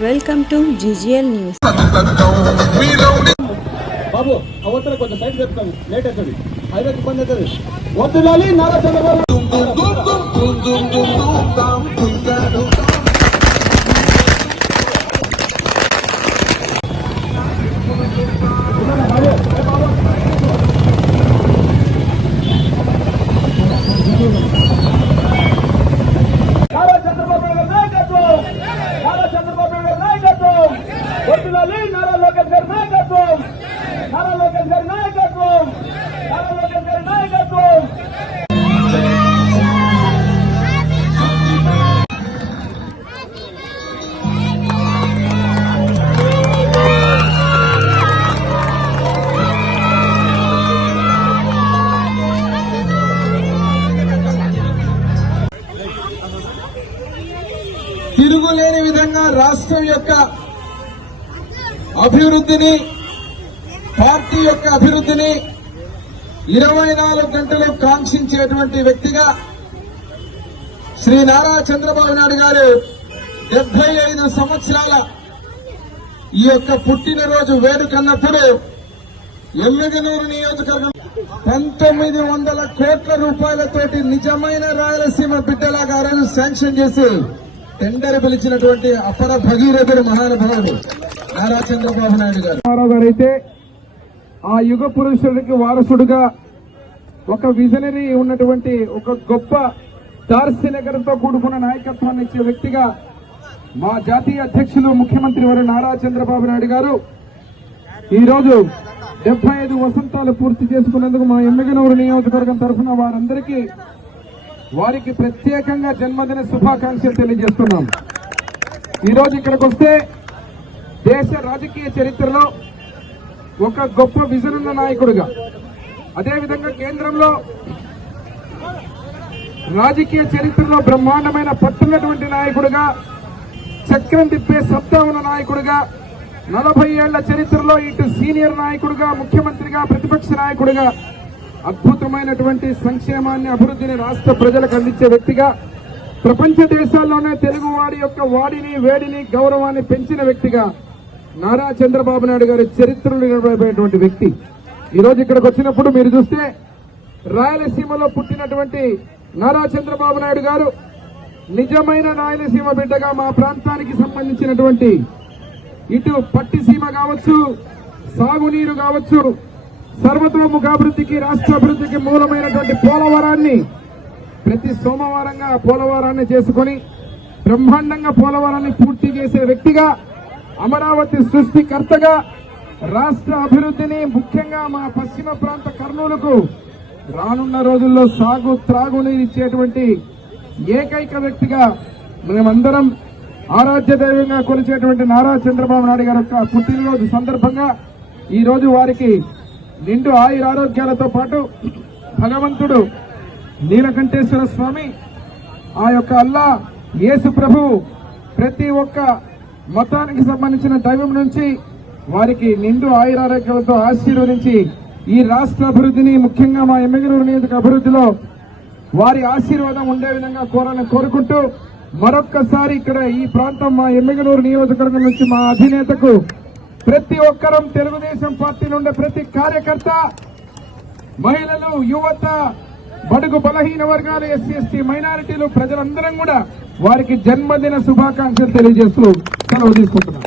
Welcome to GGL news బాబు అవతల కొంచెం సైడ్ చెప్తాను లేట్ అవుతుంది హైవే ఇబ్బంది అవుతుంది నారా చంద్రబాబు గారి నాయకత్వం గారి నాయకత్వం తిరుగులేని విధంగా రాష్ట్రం యొక్క అభివృద్ధిని పార్టీ యొక్క అభివృద్ధిని ఇరవై నాలుగు గంటలు కాంక్షించేటువంటి వ్యక్తిగా శ్రీ నారా చంద్రబాబు నాయుడు గారు డెబ్బై ఐదు సంవత్సరాల ఈ యొక్క పుట్టినరోజు వేడుకన్నప్పుడు ఎమ్మిగనూరు నియోజకవర్గం పంతొమ్మిది వందల కోట్ల రూపాయలతోటి నిజమైన రాయలసీమ బిడ్డలాగా ఆ రోజు శాంక్షన్ చేసి టెండర్ పిలిచినటువంటి అపర భగీరథుడు మహానుభావుడు నారా చంద్రబాబు నాయుడు గారు. గారు అయితే ఆ యుగ పురుషుడికి వారసుడుగా ఒక విజనరీ ఉన్నటువంటి ఒక గొప్ప దార్శనికరంతో కూడుకున్న నాయకత్వాన్ని ఇచ్చే వ్యక్తిగా మా జాతీయ అధ్యక్షులు ముఖ్యమంత్రి వారు నారా చంద్రబాబు నాయుడు గారు ఈరోజు డెబ్బై ఐదు వసంతాలు పూర్తి చేసుకున్నందుకు మా ఎమ్మిగనూరు నియోజకవర్గం తరఫున వారందరికీ వారికి ప్రత్యేకంగా జన్మదిన శుభాకాంక్షలు తెలియజేస్తున్నాం. ఈరోజు ఇక్కడికి వస్తే దేశ రాజకీయ చరిత్రలో ఒక గొప్ప విజన్ ఉన్న నాయకుడుగా. అదేవిధంగా కేంద్రంలో రాజకీయ చరిత్రలో బ్రహ్మాండమైన పట్టున్నటువంటి నాయకుడుగా చక్రం తిప్పే సత్తా ఉన్న నాయకుడుగా నలభై ఏళ్ళ చరిత్రలో ఇటు సీనియర్ నాయకుడిగా ముఖ్యమంత్రిగా ప్రతిపక్ష నాయకుడిగా అద్భుతమైనటువంటి సంక్షేమాన్ని అభివృద్ధిని రాష్ట్ర ప్రజలకు అందించే వ్యక్తిగా ప్రపంచ దేశాల్లోనే తెలుగువాడి యొక్క వాడిని వేడిని గౌరవాన్ని పెంచిన వ్యక్తిగా నారా చంద్రబాబు నాయుడు గారి చరిత్రలో నిలబడిపోయినటువంటి వ్యక్తి. ఈరోజు ఇక్కడికి వచ్చినప్పుడు మీరు చూస్తే రాయలసీమలో పుట్టినటువంటి నారా చంద్రబాబు నాయుడు గారు నిజమైన రాయలసీమ బిడ్డగా మా ప్రాంతానికి సంబంధించినటువంటి ఇటు పట్టిసీమ కావచ్చు సాగునీరు కావచ్చు సర్వతోముఖాభివృద్ధికి రాష్ట్ర అభివృద్ధికి మూలమైనటువంటి పోలవరాన్ని ప్రతి సోమవారంగా పోలవరాన్ని చేసుకొని బ్రహ్మాండంగా పోలవరాన్ని పూర్తి చేసే వ్యక్తిగా అమరావతి సృష్టికర్తగా రాష్ట్ర అభివృద్ధిని ముఖ్యంగా మా పశ్చిమ ప్రాంత కర్నూలుకు రానున్న రోజుల్లో సాగు త్రాగునీరు ఇచ్చేటువంటి ఏకైక వ్యక్తిగా మేమందరం ఆరాధ్య దైవంగా కొలిచేటువంటి నారా చంద్రబాబు నాయుడు గారి యొక్క పుట్టినరోజు సందర్భంగా ఈ రోజు వారికి నిండు ఆయుర ఆరోగ్యాలతో పాటు భగవంతుడు నీలకంఠేశ్వర స్వామి ఆ యొక్క అల్లా యేసు ప్రభు ప్రతి ఒక్క మతానికి సంబంధించిన దైవం నుంచి వారికి నిండు ఆయురారోగ్యాలతో ఆశీర్వదించి ఈ రాష్ట్ర అభివృద్ధిని ముఖ్యంగా మా ఎమ్మెగనూరు నియోజక అభివృద్ధిలో వారి ఆశీర్వాదం ఉండే విధంగా కోరాలని కోరుకుంటూ మరొక్కసారి ఇక్కడ ఈ ప్రాంతం మా ఎమ్మెగనూరు నియోజకవర్గం నుంచి మా అధినేతకు ప్రతి ఒక్కరం తెలుగుదేశం పార్టీ నుండి ప్రతి కార్యకర్త మహిళలు యువత బడుగు బలహీన వర్గాలు ఎస్సీ ఎస్టీ మైనారిటీలు ప్రజలందరం కూడా వారికి జన్మదిన శుభాకాంక్షలు తెలియజేస్తూ సెలవు తీసుకుంటున్నాం